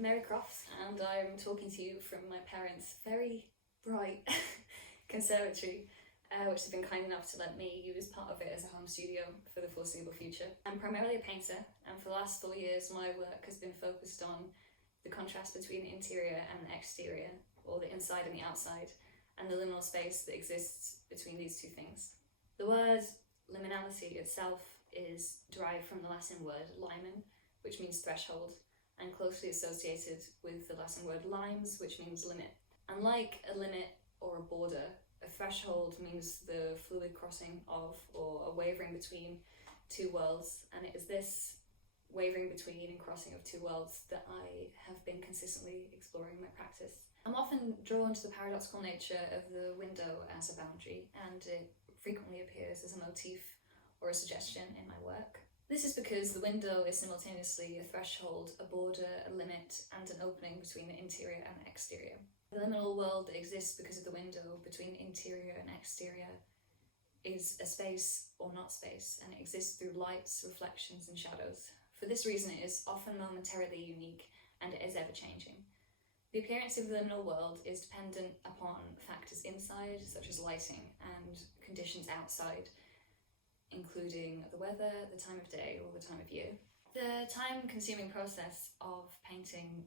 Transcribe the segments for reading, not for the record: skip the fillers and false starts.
Meri Croft, and I'm talking to you from my parents' very bright conservatory, which they've been kind enough to let me use part of it as a home studio for the foreseeable future. I'm primarily a painter, and for the last 4 years my work has been focused on the contrast between the interior and the exterior, or the inside and the outside, and the liminal space that exists between these two things. The word liminality itself is derived from the Latin word limen, which means threshold, and closely associated with the Latin word limes, which means limit. Unlike a limit or a border, a threshold means the fluid crossing of, or a wavering between, two worlds, and it is this wavering between and crossing of two worlds that I have been consistently exploring in my practice. I'm often drawn to the paradoxical nature of the window as a boundary, and it frequently appears as a motif or a suggestion in my work. This is because the window is simultaneously a threshold, a border, a limit, and an opening between the interior and the exterior. The liminal world that exists because of the window between interior and exterior is a space or not space, and it exists through lights, reflections, and shadows. For this reason, it is often momentarily unique, and it is ever-changing. The appearance of the liminal world is dependent upon factors inside, such as lighting, and conditions outside, including the weather, the time of day, or the time of year. The time-consuming process of painting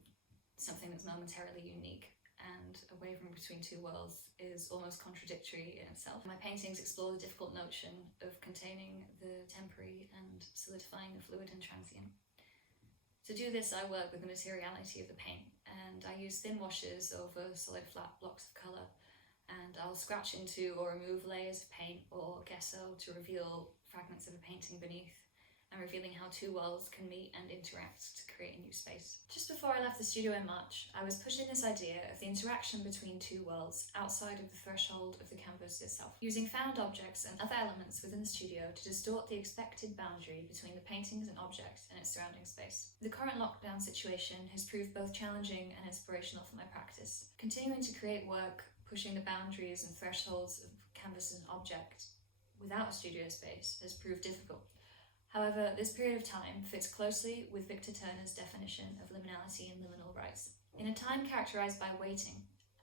something that's momentarily unique and a wavering between two worlds is almost contradictory in itself. My paintings explore the difficult notion of containing the temporary and solidifying the fluid and transient. To do this, I work with the materiality of the paint, and I use thin washes over solid flat blocks of colour, and I'll scratch into or remove layers of paint or gesso to reveal fragments of a painting beneath, and revealing how two worlds can meet and interact to create a new space. Just before I left the studio in March, I was pushing this idea of the interaction between two worlds outside of the threshold of the canvas itself, using found objects and other elements within the studio to distort the expected boundary between the paintings and objects and its surrounding space. The current lockdown situation has proved both challenging and inspirational for my practice. Continuing to create work pushing the boundaries and thresholds of canvas and object without a studio space has proved difficult. However, this period of time fits closely with Victor Turner's definition of liminality and liminal rights. In a time characterised by waiting,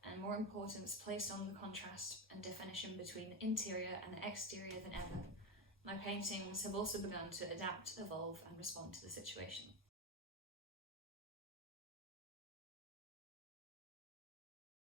and more importance placed on the contrast and definition between the interior and the exterior than ever, my paintings have also begun to adapt, evolve, and respond to the situation.